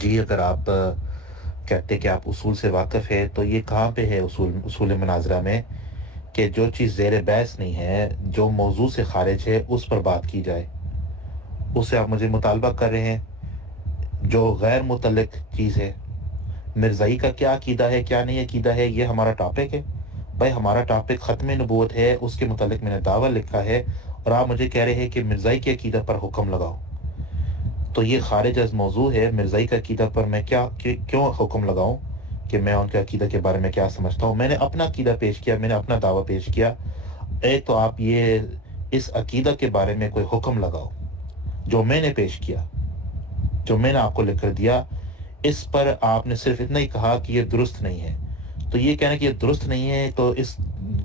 جی، اگر آپ کہتے کہ آپ اصول سے واقف ہیں تو یہ کہاں پہ ہے اصول مناظرہ میں کہ جو چیز زیر بحث نہیں ہے، جو موضوع سے خارج ہے اس پر بات کی جائے؟ اس سے آپ مجھے مطالبہ کر رہے ہیں جو غیر متعلق چیز ہے۔ مرزائی کا کیا عقیدہ ہے، کیا نہیں عقیدہ ہے، یہ ہمارا ٹاپک ہے؟ بھائی ہمارا ٹاپک ختم نبوت ہے، اس کے متعلق میں نے دعویٰ لکھا ہے، اور آپ مجھے کہہ رہے ہیں کہ مرزائی کے عقیدہ پر حکم لگاؤ۔ تو یہ خارج از موضوع ہے۔ مرزائی کا عقیدہ پر میں کیوں حکم لگاؤں کہ میں ان کے عقیدہ کے بارے میں کیا سمجھتا ہوں؟ میں نے اپنا عقیدہ پیش کیا، میں نے اپنا دعویٰ پیش کیا۔ ایک تو آپ یہ اس عقیدہ کے بارے میں کوئی حکم لگاؤ جو میں نے پیش کیا، جو میں نے آپ کو لکھ کر دیا، اس پر آپ نے صرف اتنا ہی کہا کہ یہ درست نہیں ہے۔ تو یہ کہنا کہ یہ درست نہیں ہے، تو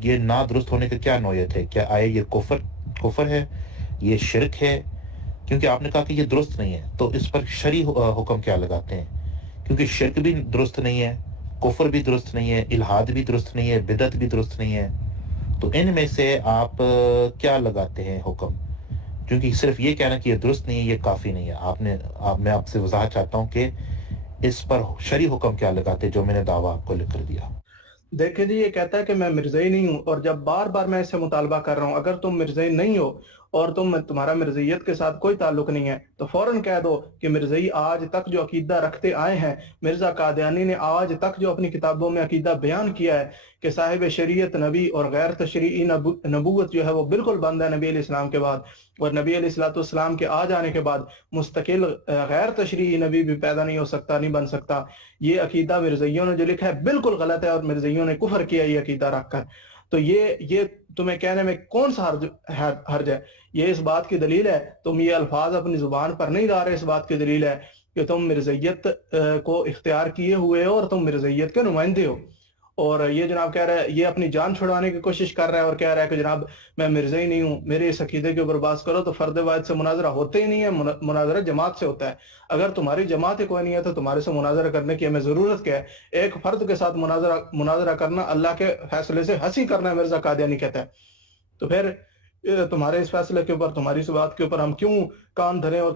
یہ نہ درست ہونے کا کیا نوعیت ہے؟ کیا آیا یہ کفر ہے، یہ شرک ہے؟ کیونکہ آپ نے کہا کہ یہ درست نہیں ہے، تو اس پر شرعی حکم کیا لگاتے ہیں؟ کیونکہ شرک بھی درست نہیں ہے، کفر بھی درست نہیں ہے، الحاد بھی درست نہیں ہے، بدعت بھی درست نہیں ہے، تو ان میں سے آپ کیا لگاتے ہیں حکم؟ کیونکہ صرف یہ کہنا کہ یہ درست نہیں ہے یہ کافی نہیں ہے۔ میں آپ سے وضاحت چاہتا ہوں کہ اس پر شرعی حکم کیا لگاتے جو میں نے دعویٰ آپ کو لکھ کر دیا۔ دیکھیں جی، یہ کہتا ہے کہ میں مرزائی نہیں ہوں، اور جب بار بار میں اس سے مطالبہ کر رہا ہوں اگر تم مرزائی نہیں ہو اور تمہارا مرزائیت کے ساتھ کوئی تعلق نہیں ہے تو فوراً کہہ دو کہ مرزائی آج تک جو عقیدہ رکھتے آئے ہیں، مرزا قادیانی نے آج تک جو اپنی کتابوں میں عقیدہ بیان کیا ہے کہ صاحب شریعت نبی اور غیر تشریعی نبوت جو ہے وہ بالکل بند ہے نبی علیہ السلام کے بعد، اور نبی علیہ السلام کے آ جانے کے بعد مستقل غیر تشریعی نبی بھی پیدا نہیں ہو سکتا، نہیں بن سکتا، یہ عقیدہ مرزائیوں نے جو لکھا ہے بالکل غلط ہے، اور مرزائیوں نے کفر کیا یہ عقیدہ رکھ کر۔ تو یہ تمہیں کہنے میں کون سا حرج ہے؟ یہ اس بات کی دلیل ہے، تم یہ الفاظ اپنی زبان پر نہیں لا رہے، اس بات کی دلیل ہے کہ تم مرزائیت کو اختیار کیے ہوئے ہو اور تم مرزائیت کے نمائندے ہو۔ اور یہ جناب کہہ رہا ہے، یہ اپنی جان چھڑانے کی کوشش کر رہا ہے اور کہہ رہا ہے کہ جناب میں مرزائی نہیں ہوں، میرے اس عقیدے کے اوپر بحث کرو، تو فرد واحد سے مناظرہ ہوتے ہی نہیں ہے، مناظرہ جماعت سے ہوتا ہے۔ اگر تمہاری جماعت ہی کوئی نہیں ہے تو تمہارے سے مناظرہ کرنے کی ہمیں ضرورت کیا ہے؟ ایک فرد کے ساتھ مناظرہ کرنا اللہ کے فیصلے سے ہنسی کرنا ہے، مرزا قادیانی کہتا ہے۔ تو پھر تمہارے اس فیصلے کے اوپر، تمہاری اس بات کے اوپر ہم کیوں کان دھریں، اور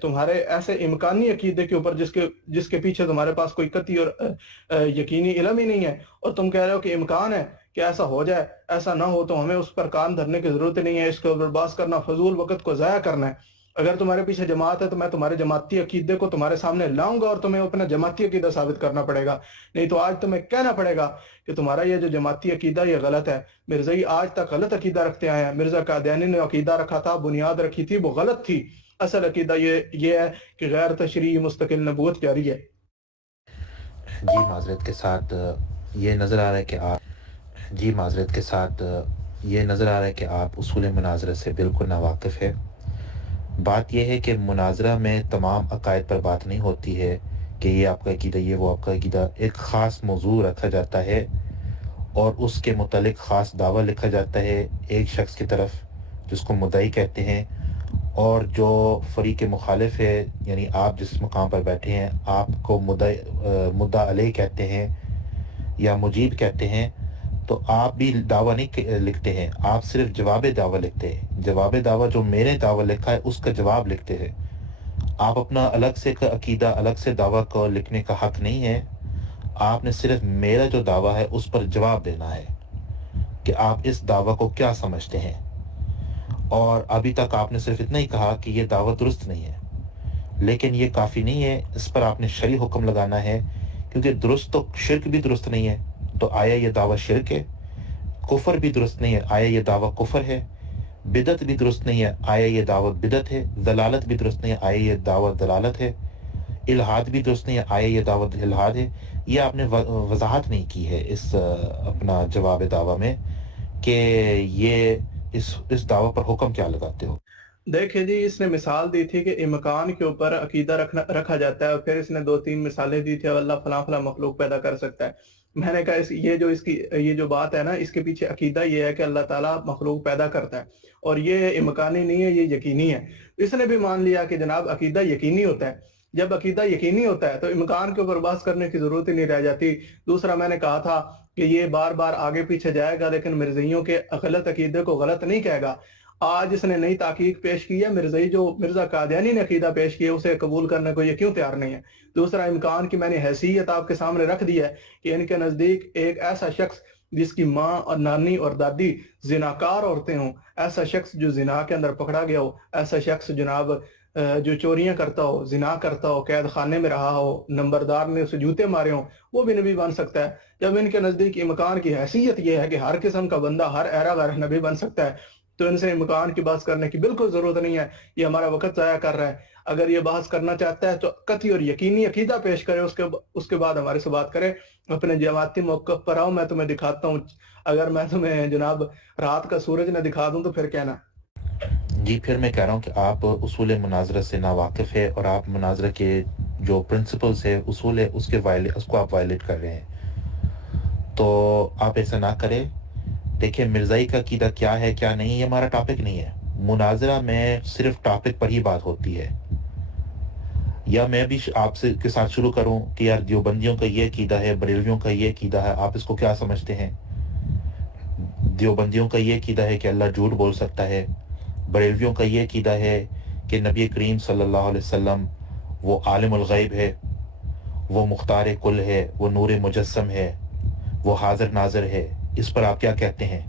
تمہارے ایسے امکانی عقیدے کے اوپر جس کے پیچھے تمہارے پاس کوئی قطعی اور یقینی علم ہی نہیں ہے، اور تم کہہ رہے ہو کہ امکان ہے کہ ایسا ہو جائے، ایسا نہ ہو تو ہمیں اس پر کان دھرنے کی ضرورت نہیں ہے، اس کے اوپر بحث کرنا فضول وقت کو ضائع کرنا ہے۔ اگر تمہارے پیچھے جماعت ہے تو میں تمہارے جماعتی عقیدے کو تمہارے سامنے لاؤں گا اور تمہیں اپنا جماعتی عقیدہ ثابت کرنا پڑے گا، نہیں تو آج تمہیں کہنا پڑے گا کہ تمہارا یہ جو جماعتی عقیدہ یہ غلط ہے۔ مرزائی آج تک غلط عقیدہ رکھتے آئے ہیں، مرزا قادیانی نے عقیدہ رکھا تھا، بنیاد رکھی تھی، وہ غلط تھی۔ اصل عقیدہ یہ ہے کہ غیر تشریعی مستقل نبوت جاری ہے۔ جی معذرت کے ساتھ یہ نظر آ رہا ہے کہ آپ اصول مناظرہ سے بالکل ناواقف ہے۔ بات یہ ہے کہ مناظرہ میں تمام عقائد پر بات نہیں ہوتی ہے کہ یہ آپ کا عقیدہ، یہ وہ آپ کا عقیدہ۔ ایک خاص موضوع رکھا جاتا ہے اور اس کے متعلق خاص دعویٰ لکھا جاتا ہے ایک شخص کی طرف جس کو مدعی کہتے ہیں، اور جو فریق مخالف ہے یعنی آپ جس مقام پر بیٹھے ہیں آپ کو مدعا علیہ کہتے ہیں یا مجیب کہتے ہیں، تو آپ بھی دعویٰ نہیں لکھتے ہیں، آپ صرف جواب دعویٰ لکھتے ہیں۔ جواب دعویٰ جو میں نے دعویٰ لکھا ہے اس کا جواب لکھتے ہیں۔ آپ اپنا الگ سے عقیدہ، الگ سے دعویٰ کو لکھنے کا حق نہیں ہے۔ آپ نے صرف میرا جو دعویٰ ہے اس پر جواب دینا ہے کہ آپ اس دعویٰ کو کیا سمجھتے ہیں، اور ابھی تک آپ نے صرف اتنا ہی کہا کہ یہ دعویٰ درست نہیں ہے، لیکن یہ کافی نہیں ہے، اس پر آپ نے شرعی حکم لگانا ہے، کیونکہ درست تو شرک بھی درست نہیں ہے، تو آیا یہ دعویٰ شرک ہے؟ کفر بھی درست نہیں ہے، آیا یہ دعویٰ کفر ہے؟ بدعت بھی درست نہیں ہے، آیا یہ دعویٰ بدعت ہے؟ ضلالت بھی درست نہیں ہے، آیا یہ دعویٰ ضلالت ہے؟ الحاد بھی درست نہیں ہے، آیا یہ دعویٰ الحاد ہے؟ یہ آپ نے وضاحت نہیں کی ہے اس اپنا جواب دعویٰ میں کہ یہ اس دعویٰ پر حکم کیا لگاتے ہو۔ دیکھیں جی، اس نے مثال دی تھی کہ امکان کے اوپر عقیدہ رکھا جاتا ہے، اور پھر اس نے 2-3 مثالیں دی تھی، اللہ فلاں فلاں مخلوق پیدا کر سکتا ہے۔ میں نے کہا یہ جو بات ہے نا، اس کے پیچھے عقیدہ یہ ہے کہ اللہ تعالیٰ مخلوق پیدا کرتا ہے، اور یہ امکانی نہیں ہے، یہ یقینی ہے۔ اس نے بھی مان لیا کہ جناب عقیدہ یقینی ہوتا ہے۔ جب عقیدہ یقینی ہوتا ہے تو امکان کے اوپر بحث کرنے کی ضرورت ہی نہیں رہ جاتی۔ دوسرا میں نے کہا تھا کہ یہ بار بار آگے پیچھے جائے گا لیکن مرزائیوں کے غلط عقیدے کو غلط نہیں کہے گا۔ آج اس نے نئی تحقیق پیش کی ہے، مرزائی جو مرزا قادیانی نے عقیدہ پیش کیا اسے قبول کرنے کو یہ کیوں تیار نہیں ہے؟ دوسرا، امکان کی میں نے حیثیت آپ کے سامنے رکھ دی ہے کہ ان کے نزدیک ایک ایسا شخص جس کی ماں اور نانی اور دادی زناکار عورتیں ہوں، ایسا شخص جو زنا کے اندر پکڑا گیا ہو، ایسا شخص جناب جو چوریاں کرتا ہو، زنا کرتا ہو، قید خانے میں رہا ہو، نمبردار نے اسے جوتے مارے ہوں، وہ بھی نبی بن سکتا ہے؟ جب ان کے نزدیک امکان کی حیثیت یہ ہے کہ ہر قسم کا بندہ ہر ایرا غیر نبی بن سکتا ہے، تو ان سے امکان کی بات کرنے کی بالکل ضرورت نہیں ہے، یہ ہمارا وقت ضائع کر رہا ہے۔ اگر یہ بحث کرنا چاہتا ہے تو قطعی اور یقینی عقیدہ پیش کرے، اس کے بعد ہمارے سے بات کرے، اپنے جماعتی موقف پر آؤ، میں تمہیں دکھاتا ہوں۔ اگر میں تمہیں جناب رات کا سورج نہ دکھا دوں تو پھر کہنا۔ جی پھر میں کہہ رہا ہوں کہ آپ اصول مناظرہ سے ناواقف ہے اور آپ مناظرہ کے جو پرنسپلز ہے، اصول ہے، اس کو آپ وائلیٹ کر رہے ہیں، تو آپ ایسا نہ کریں۔ دیکھیں مرزائی کا عقیدہ کیا ہے کیا نہیں، یہ ہمارا ٹاپک نہیں ہے۔ مناظرہ میں صرف ٹاپک پر ہی بات ہوتی ہے۔ یا میں بھی آپ سے کے ساتھ شروع کروں کہ یار دیوبندیوں کا یہ عقیدہ ہے، بریلویوں کا یہ عقیدہ ہے، آپ اس کو کیا سمجھتے ہیں؟ دیوبندیوں کا یہ عقیدہ ہے کہ اللہ جھوٹ بول سکتا ہے، بریلویوں کا یہ عقیدہ ہے کہ نبی کریم صلی اللہ علیہ وسلم وہ عالم الغیب ہے، وہ مختار کل ہے، وہ نور مجسم ہے، وہ حاضر ناظر ہے۔ اس پر آپ کیا کہتے ہیں؟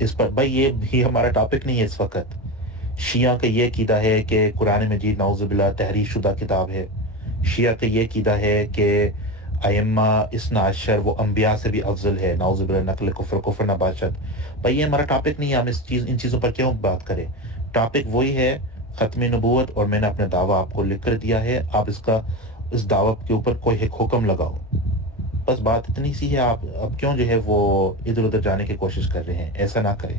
اس پر بھائی یہ بھی ہمارا ٹاپک نہیں ہے اس وقت۔ شیعہ کا یہ عقیدہ ہے کہ قرآن مجید نعوذ باللہ تحریف شدہ کتاب ہے۔ شیعہ کا یہ عقیدہ ہے کہ ائمہ اثنا عشر وہ انبیاء سے بھی افضل ہے، نعوذ باللہ نقل کفر نباشت۔ بھائی یہ ہمارا ٹاپک نہیں ہے، ہم ان چیزوں پر کیوں بات کریں؟ ٹاپک وہی ہے ختم نبوت، اور میں نے اپنا دعویٰ آپ کو لکھ کر دیا ہے، آپ اس دعویٰ کے اوپر کوئی ایک حکم لگاؤ، بس بات اتنی سی ہے۔ آپ اب کیوں جو ہے وہ ادھر ادھر جانے کی کوشش کر رہے ہیں؟ ایسا نہ کریں۔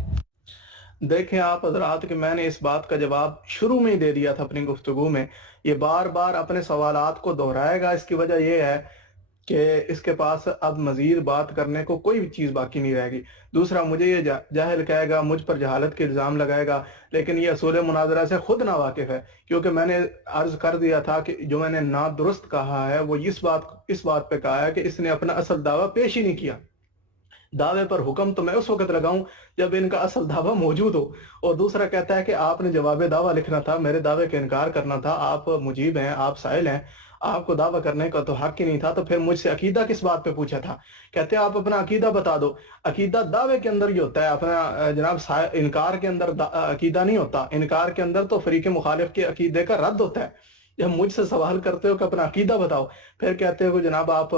دیکھیں آپ حضرات کہ میں نے اس بات کا جواب شروع میں ہی دے دیا تھا اپنی گفتگو میں، یہ بار بار اپنے سوالات کو دہرائے گا، اس کی وجہ یہ ہے کہ اس کے پاس اب مزید بات کرنے کو کوئی بھی چیز باقی نہیں رہے گی۔ دوسرا، مجھے یہ جاہل کہے گا، مجھ پر جہالت کے الزام لگائے گا، لیکن یہ اصول مناظرہ سے خود ناواقف ہے، کیونکہ میں نے عرض کر دیا تھا کہ جو میں نے نادرست کہا ہے وہ اس بات پہ کہا ہے کہ اس نے اپنا اصل دعویٰ پیش ہی نہیں کیا۔ دعوے پر حکم تو میں اس وقت لگاؤں جب ان کا اصل دعویٰ موجود ہو۔ اور دوسرا کہتا ہے کہ آپ نے جواب دعویٰ لکھنا تھا، میرے دعوے کا انکار کرنا تھا، آپ مجیب ہیں، آپ سائل ہیں، آپ کو دعویٰ کرنے کا تو حق ہی نہیں تھا، تو پھر مجھ سے عقیدہ کس بات پہ پوچھا تھا؟ کہتے ہیں آپ اپنا عقیدہ بتا دو۔ عقیدہ دعوے کے اندر ہی ہوتا ہے، اپنا جناب انکار کے اندر عقیدہ نہیں ہوتا۔ انکار کے اندر تو فریق مخالف کے عقیدے کا رد ہوتا ہے۔ جب مجھ سے سوال کرتے ہو کہ اپنا عقیدہ بتاؤ، پھر کہتے ہو کہ جناب آپ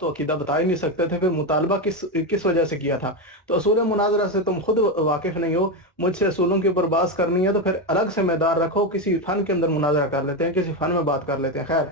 تو عقیدہ بتا ہی نہیں سکتے تھے، پھر مطالبہ کس وجہ سے کیا تھا؟ تو اصول مناظرہ سے تم خود واقف نہیں ہو، مجھ سے اصولوں کے اوپر بحث کرنی ہے تو پھر الگ سے میدان رکھو، کسی فن کے اندر مناظرہ کر لیتے ہیں، کسی فن میں بات کر لیتے ہیں۔ خیر،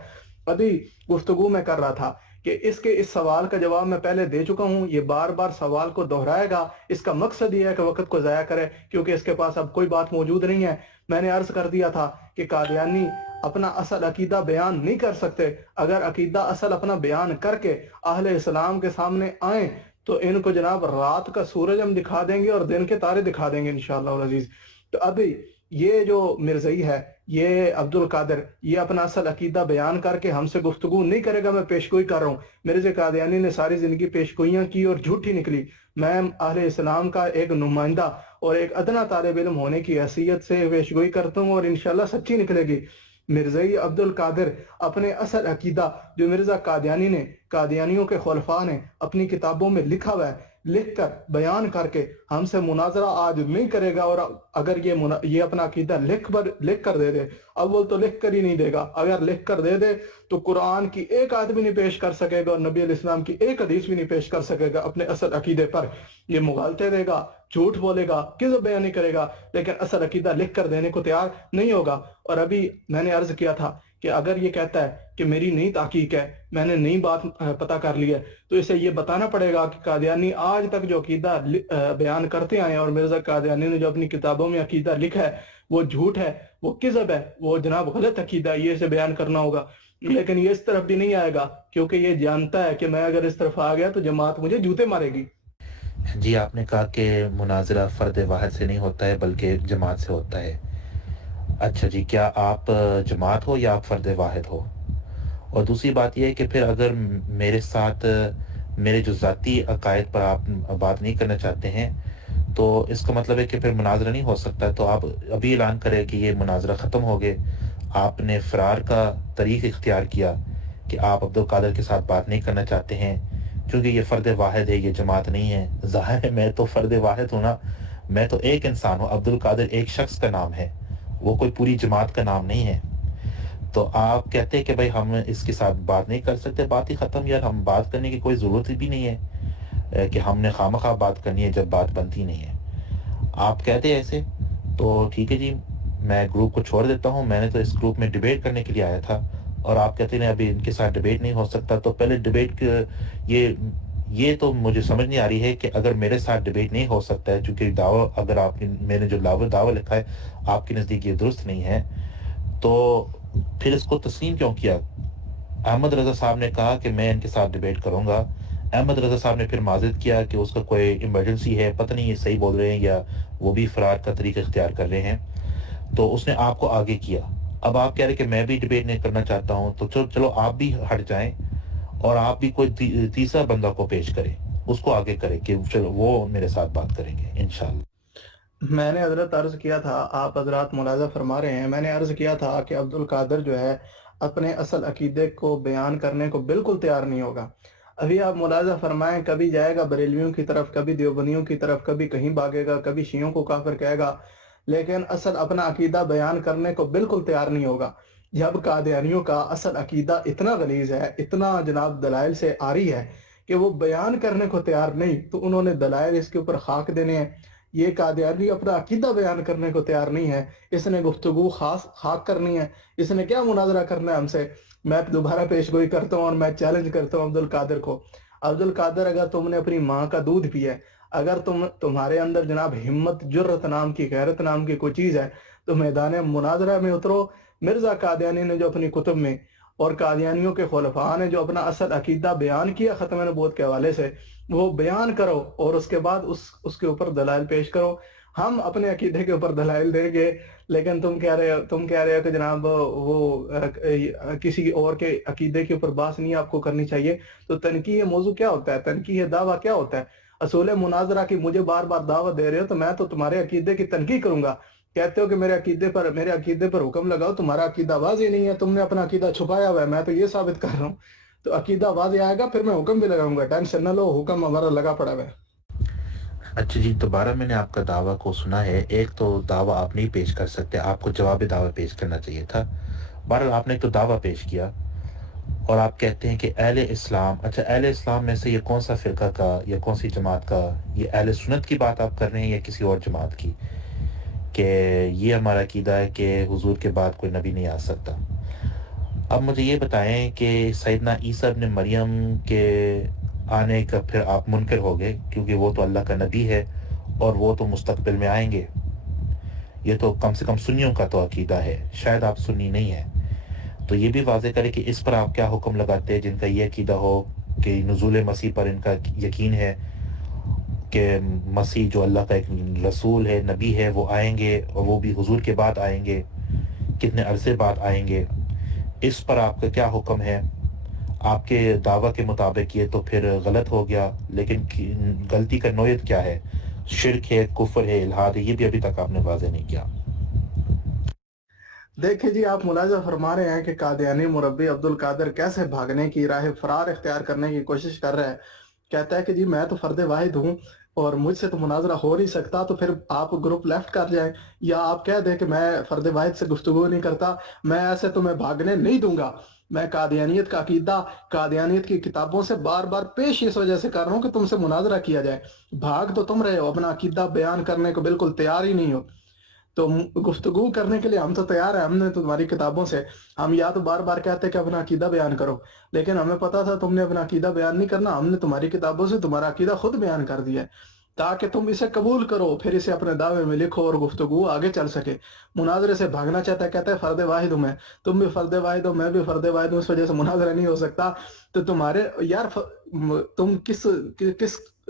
ابھی گفتگو میں کر رہا تھا کہ اس سوال کا جواب میں پہلے دے چکا ہوں، یہ بار بار سوال کو دہرائے گا، اس کا مقصد یہ ہے کہ وقت کو ضائع کرے، کیونکہ اس کے پاس اب کوئی بات موجود نہیں ہے۔ میں نے عرض کر دیا تھا کہ قادیانی اپنا اصل عقیدہ بیان نہیں کر سکتے، اگر عقیدہ اصل اپنا بیان کر کے اہل اسلام کے سامنے آئیں تو ان کو جناب رات کا سورج ہم دکھا دیں گے اور دن کے تارے دکھا دیں گے انشاءاللہ العزیز۔ تو ابھی یہ جو مرزائی ہے، یہ عبد القادر، یہ اپنا اصل عقیدہ بیان کر کے ہم سے گفتگو نہیں کرے گا۔ میں پیشگوئی کر رہا ہوں، مرزا قادیانی نے ساری زندگی پیشگوئیاں کی اور جھوٹی نکلی۔ میں اہل اسلام کا ایک نمائندہ اور ایک ادنا طالب علم ہونے کی حیثیت سے پیشگوئی کرتا ہوں اور انشاءاللہ سچی نکلے گی۔ مرزائی عبد القادر اپنے اصل عقیدہ جو مرزا قادیانی نے، قادیانیوں کے خلفاء نے اپنی کتابوں میں لکھا ہوا ہے، لکھ کر بیان کر کے ہم سے مناظرہ آج نہیں کرے گا۔ اور اگر یہ اپنا عقیدہ لکھ کر دے دے، اول تو لکھ کر ہی نہیں دے گا، اگر لکھ کر دے دے تو قرآن کی ایک آیت بھی نہیں پیش کر سکے گا اور نبی علیہ السلام کی ایک حدیث بھی نہیں پیش کر سکے گا اپنے اصل عقیدے پر۔ یہ مغالطے دے گا، جھوٹ بولے گا، کذب بیان نہیں کرے گا، لیکن اصل عقیدہ لکھ کر دینے کو تیار نہیں ہوگا۔ اور ابھی میں نے عرض کیا تھا کہ اگر یہ کہتا ہے کہ میری نئی تحقیق ہے، میں نے نئی بات پتہ کر لی ہے، تو اسے یہ بتانا پڑے گا کہ قادیانی آج تک جو عقیدہ بیان کرتے آئے ہیں اور مرزا قادیانی نے جو اپنی کتابوں میں عقیدہ لکھا ہے وہ جھوٹ ہے، وہ کذب ہے، وہ جناب غلط عقیدہ ہے، یہ اسے بیان کرنا ہوگا۔ لیکن یہ اس طرف بھی نہیں آئے گا کیونکہ یہ جانتا ہے کہ میں اگر اس طرف آ گیا تو جماعت مجھے جوتے مارے گی۔ جی آپ نے کہا کہ مناظرہ فرد واحد سے نہیں ہوتا ہے بلکہ جماعت سے ہوتا ہے۔ اچھا جی، کیا آپ جماعت ہو یا آپ فرد واحد ہو؟ اور دوسری بات یہ ہے کہ پھر اگر میرے ساتھ میرے جو ذاتی عقائد پر آپ بات نہیں کرنا چاہتے ہیں تو اس کا مطلب ہے کہ پھر مناظرہ نہیں ہو سکتا. تو آپ ابھی اعلان کریں کہ یہ مناظرہ ختم ہو گئے, آپ نے فرار کا طریق اختیار کیا کہ آپ عبدالقادر کے ساتھ بات نہیں کرنا چاہتے ہیں کیونکہ یہ فرد واحد ہے, یہ جماعت نہیں ہے. ظاہر ہے میں تو فرد واحد ہوں نا, میں تو ایک انسان ہوں. عبدالقادر ایک شخص کا نام ہے, وہ کوئی پوری جماعت کا نام نہیں ہے. تو آپ کہتے ہیں کہ بھائی ہم اس کے ساتھ بات نہیں کر سکتے, بات ہی ختم یار. ہم بات کرنے کی کوئی ضرورت بھی نہیں ہے کہ ہم نے خواہ بات کرنی ہے جب بات بنتی نہیں ہے. آپ کہتے ہیں ایسے تو ٹھیک ہے جی, میں گروپ کو چھوڑ دیتا ہوں. میں نے تو اس گروپ میں ڈیبیٹ کرنے کے لیے آیا تھا, اور آپ کہتے ہیں ابھی ان کے ساتھ ڈیبیٹ نہیں ہو سکتا. تو پہلے ڈیبیٹ یہ تو مجھے سمجھ نہیں آ رہی ہے کہ اگر میرے ساتھ ڈیبیٹ نہیں ہو سکتا ہے, چونکہ دعویٰ اگر میں نے جو دعویٰ لکھا ہے آپ کے نزدیک یہ درست نہیں ہے, تو پھر اس کو تسلیم کیوں کیا؟ احمد رضا صاحب نے کہا کہ میں ان کے ساتھ ڈیبیٹ کروں گا. احمد رضا صاحب نے پھر معذرت کیا کہ اس کا کوئی ایمرجنسی ہے, پتہ نہیں یہ صحیح بول رہے ہیں یا وہ بھی فرار کا طریقہ اختیار کر رہے ہیں. تو اس نے آپ کو آگے کیا. اب آپ کہہ رہے کہ میں بھی ڈیبیٹ نہیں کرنا چاہتا ہوں, تو چلو آپ بھی ہٹ جائیں اور آپ بھی کوئی تیسرا بندہ کو پیش کریں, اس کو آگے کریں کہ چلو وہ میرے ساتھ بات کریں گے انشاءاللہ. میں نے حضرت عرض کیا تھا, آپ حضرات ملاحظہ فرما رہے ہیں, میں نے عرض کیا تھا کہ عبدالقادر جو ہے اپنے اصل عقیدے کو بیان کرنے کو بالکل تیار نہیں ہوگا. ابھی آپ ملاحظہ فرمائیں, کبھی جائے گا بریلویوں کی طرف, کبھی دیوبندیوں کی طرف, کبھی کہیں بھاگے گا, کبھی شیعوں کو کافر کہے گا, لیکن اصل اپنا عقیدہ بیان کرنے کو بالکل تیار نہیں ہوگا. جب قادیانیوں کا اصل عقیدہ اتنا غلیظ ہے, اتنا جناب دلائل سے آری ہے کہ وہ بیان کرنے کو تیار نہیں, تو انہوں نے دلائل اس کے اوپر خاک دینے ہیں. یہ قادیانی اپنا عقیدہ بیان کرنے کو تیار نہیں ہے, اس نے گفتگو خاک کرنی ہے, اس نے کیا مناظرہ کرنا ہے ہم سے. میں دوبارہ پیش گوئی کرتا ہوں اور میں چیلنج کرتا ہوں عبدالقادر کو. عبدالقادر, اگر تم نے اپنی ماں کا دودھ پیا ہے, اگر تمہارے اندر جناب ہمت, جرت نام کی, غیرت نام کی کوئی چیز ہے, تو میدان مناظرہ میں اترو. مرزا قادیانی نے جو اپنی کتب میں اور قادیانیوں کے خلفاء نے جو اپنا اصل عقیدہ بیان کیا ختم نبوت کے حوالے سے, وہ بیان کرو اور اس کے بعد اس کے اوپر دلائل پیش کرو. ہم اپنے عقیدے کے اوپر دلائل دیں گے, لیکن تم کہہ رہے ہو کہ جناب وہ کسی اور کے عقیدے کے اوپر بحث نہیں آپ کو کرنی چاہیے. تو تنقیح موضوع کیا ہوتا ہے, تنقیح دعویٰ کیا ہوتا ہے؟ اصول مناظرہ کی مجھے بار بار دعوت دے رہے ہو, تو میں تو تمہارے عقیدے کی تنقیح کروں گا. کہتے ہو کہ میرے عقیدے پر حکم لگاؤ, تمہارا عقیدہ واضح نہیں ہے, تم نے اپنا عقیدہ چھپایا ہوا ہے, میں تو یہ ثابت کر رہا ہوں. تو عقیدہ واضح آئے گا, پھر میں حکم بھی لگاؤں گا, ٹینشن نہ لو, حکم ہمارا لگا پڑا ہوا ہے. اچھا جی, دوبارہ میں نے آپ کا دعویٰ کو سنا ہے. ایک تو دعویٰ آپ نہیں پیش کر سکتے, آپ کو جواب دعویٰ پیش کرنا چاہیے تھا. بہرحال آپ نے تو دعویٰ پیش کیا اور آپ کہتے ہیں کہ اہل اسلام, اچھا اہل اسلام میں سے یہ کون سا فرقہ کا یا کون سی جماعت کا, یہ اہل سنت کی بات آپ کر رہے ہیں یا کسی اور جماعت کی, کہ یہ ہمارا عقیدہ ہے کہ حضور کے بعد کوئی نبی نہیں آ سکتا. اب مجھے یہ بتائیں کہ سیدنا عیسیٰ ابن مریم کے آنے کا پھر آپ منکر ہو گئے, کیونکہ وہ تو اللہ کا نبی ہے اور وہ تو مستقبل میں آئیں گے. یہ تو کم سے کم سنیوں کا تو عقیدہ ہے, شاید آپ سنی نہیں ہیں. تو یہ بھی واضح کرے کہ اس پر آپ کیا حکم لگاتے ہیں جن کا یہ عقیدہ ہو کہ نزول مسیح پر ان کا یقین ہے کہ مسیح جو اللہ کا ایک رسول ہے, نبی ہے, وہ آئیں گے اور وہ بھی حضور کے بعد آئیں گے, کتنے عرصے بعد آئیں گے. اس پر آپ کا کیا حکم ہے؟ آپ کے دعویٰ کے مطابق یہ تو پھر غلط ہو گیا, لیکن غلطی کا نوعیت کیا ہے؟ شرک ہے, کفر ہے, الحاد ہے, یہ بھی ابھی تک آپ نے واضح نہیں کیا. دیکھیں جی, آپ ملاحظہ فرما رہے ہیں کہ قادیانی مربی عبدالقادر کیسے بھاگنے کی راہ فرار اختیار کرنے کی کوشش کر رہا ہے. کہتا ہے کہ جی میں تو فرد واحد ہوں اور مجھ سے تو مناظرہ ہو نہیں سکتا, تو پھر آپ گروپ لیفٹ کر جائیں, یا آپ کہہ دیں کہ میں فرد واحد سے گفتگو نہیں کرتا, میں ایسے تو میں بھاگنے نہیں دوں گا. میں قادیانیت کا عقیدہ, قادیانیت کی کتابوں سے بار بار پیش اس وجہ سے کر رہا ہوں کہ تم سے مناظرہ کیا جائے. بھاگ تو تم رہے ہو, اپنا عقیدہ بیان کرنے کو بالکل تیار ہی نہیں ہو. تو گفتگو کرنے کے لیے ہم تو تیار ہیں, ہم نے تمہاری کتابوں سے, ہم یا تو بار بار کہتے کہ اپنا عقیدہ بیان کرو, لیکن ہمیں پتا تھا تم نے اپنا عقیدہ بیان نہیں کرنا, ہم نے تمہاری کتابوں سے تمہارا عقیدہ خود بیان کر دیا ہے تاکہ تم اسے قبول کرو, پھر اسے اپنے دعوے میں لکھو اور گفتگو آگے چل سکے. مناظرے سے بھاگنا چاہتا ہے, کہتا ہے فرد واحد ہوں میں, تم بھی فرد واحد ہو, میں بھی فرد واحد ہوں, اس وجہ سے مناظرہ نہیں ہو سکتا. تو تمہارے یار تم کس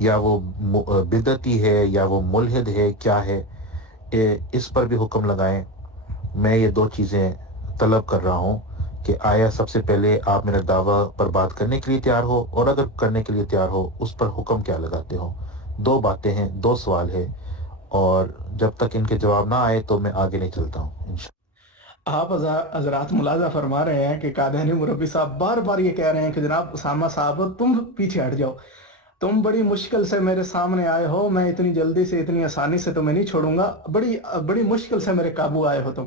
یا وہ بدعتی ہے یا وہ ملحد ہے، کیا ہے، اس پر بھی حکم لگائیں۔ میں یہ 2 چیزیں طلب کر رہا ہوں کہ آیا سب سے پہلے آپ میرا دعویٰ پر بات کرنے کے لیے تیار ہو، اور اگر کرنے کے لیے تیار ہو اس پر حکم کیا لگاتے ہو؟ 2 باتیں ہیں، 2 سوال ہے، اور جب تک ان کے جواب نہ آئے تو میں آگے نہیں چلتا ہوں انشاءاللہ۔ آپ حضرات ملاحظہ فرما رہے ہیں کہ قادیانی مربی صاحب بار بار یہ کہہ رہے ہیں کہ جناب اسامہ صاحب تم پیچھے ہٹ جاؤ، تم بڑی مشکل سے میرے سامنے آئے ہو، میں اتنی جلدی سے اتنی آسانی سے تمہیں نہیں چھوڑوں گا، بڑی مشکل سے میرے قابو آئے ہو تم،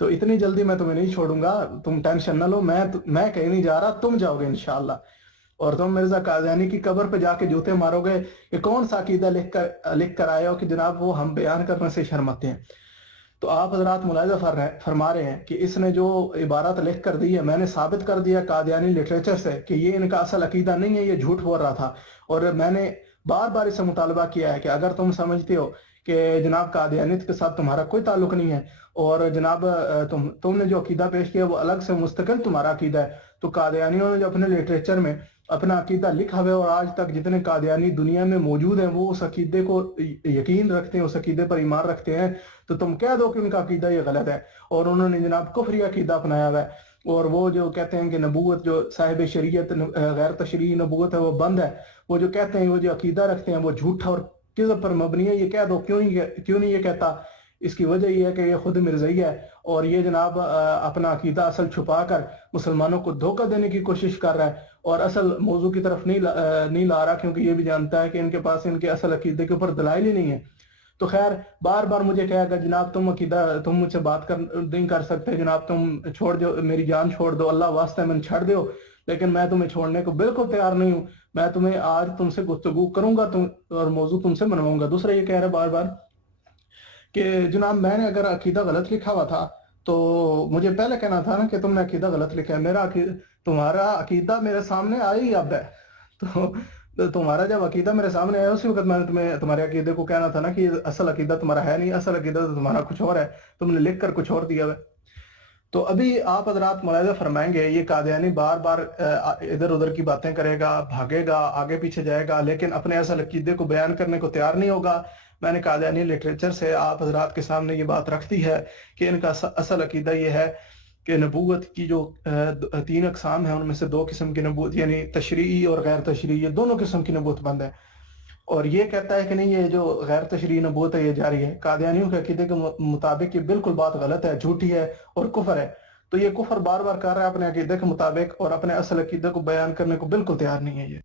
تو اتنی جلدی میں تمہیں نہیں چھوڑوں گا، تم ٹینشن نہ لو، میں کہیں نہیں جا رہا، تم جاؤ گے انشاءاللہ۔ اور تم مرزا قادیانی کی قبر پہ جا کے جوتے مارو گے کہ کون سا عقیدہ لکھ کر آئے ہو کہ جناب وہ ہم بیان کرنے سے شرماتے ہیں۔ تو آپ حضرات ملاحظہ فرما رہے ہیں کہ اس نے جو عبارت لکھ کر دی ہے، میں نے ثابت کر دیا قادیانی لٹریچر سے کہ یہ ان کا اصل عقیدہ نہیں ہے، یہ جھوٹ بول رہا تھا، اور میں نے بار بار اس سے مطالبہ کیا ہے کہ اگر تم سمجھتے ہو کہ جناب قادیانیت کے ساتھ تمہارا کوئی تعلق نہیں ہے، اور جناب تم نے جو عقیدہ پیش کیا وہ الگ سے مستقل تمہارا عقیدہ ہے، تو قادیانیوں نے جو اپنے لٹریچر میں اپنا عقیدہ لکھا ہوئے، اور آج تک جتنے قادیانی دنیا میں موجود ہیں وہ اس عقیدے کو یقین رکھتے ہیں، اس عقیدے پر ایمان رکھتے ہیں، تو تم کہہ دو کہ ان کا عقیدہ یہ غلط ہے، اور انہوں نے جناب کفری عقیدہ اپنایا ہوا ہے، اور وہ جو کہتے ہیں کہ نبوت جو صاحب شریعت غیر تشریعی نبوت ہے وہ بند ہے، وہ جو کہتے ہیں وہ جو عقیدہ رکھتے ہیں وہ جھوٹا اور کذب پر مبنی ہے، یہ کہہ دو کیوں نہیں یہ کہتا؟ اس کی وجہ یہ ہے کہ یہ خود مرزائی ہے، اور یہ جناب اپنا عقیدہ اصل چھپا کر مسلمانوں کو دھوکہ دینے کی کوشش کر رہا ہے، اور اصل موضوع کی طرف نہیں لا رہا، کیونکہ یہ بھی جانتا ہے کہ ان کے پاس ان کے اصل عقیدے کے اوپر دلائل ہی نہیں ہے۔ تو خیر بار بار مجھے کہا کہ جناب تم مجھ سے بات نہیں کر سکتے، جناب تم چھوڑ دو، میری جان چھوڑ دو، اللہ واسطہ میں چھڑ دو، لیکن میں تمہیں چھوڑنے کو بالکل تیار نہیں ہوں، میں تمہیں آج تم سے گفتگو کروں گا اور موضوع تم سے منواؤں گا۔ دوسرا یہ کہہ رہا ہے بار بار کہ جناب میں نے اگر عقیدہ غلط لکھا ہوا تھا تو مجھے پہلے کہنا تھا نا کہ تم نے عقیدہ غلط لکھا ہے، تمہارا عقیدہ میرے سامنے آیا ہی اب ہے، تو تمہارا جب عقیدہ میرے سامنے آیا اسی وقت میں نے تمہیں تمہارے عقیدے کو کہنا تھا نا کہ اصل عقیدہ تمہارا ہے نہیں، اصل عقیدہ تو تمہارا کچھ اور ہے، تم نے لکھ کر کچھ اور دیا ہے۔ تو ابھی آپ حضرات ملاحظہ فرمائیں گے یہ قادیانی بار بار ادھر ادھر کی باتیں کرے گا، بھاگے گا، آگے پیچھے جائے گا، لیکن اپنے اصل عقیدے کو بیان کرنے کو تیار نہیں ہوگا۔ میں نے قادیانی لٹریچر سے آپ حضرات کے سامنے یہ بات رکھ دی ہے کہ ان کا اصل عقیدہ یہ ہے کہ نبوت کی جو 3 اقسام ہیں ان میں سے 2 قسم کی نبوت یعنی تشریعی اور غیر تشریعی، یہ دونوں قسم کی نبوت بند ہے، اور یہ کہتا ہے کہ نہیں یہ جو غیر تشریعی نبوت ہے یہ جاری ہے۔ قادیانیوں کے عقیدے کے مطابق یہ بالکل بات غلط ہے، جھوٹی ہے اور کفر ہے، تو یہ کفر بار بار کر رہا ہے اپنے عقیدے کے مطابق، اور اپنے اصل عقیدے کو بیان کرنے کو بالکل تیار نہیں ہے یہ۔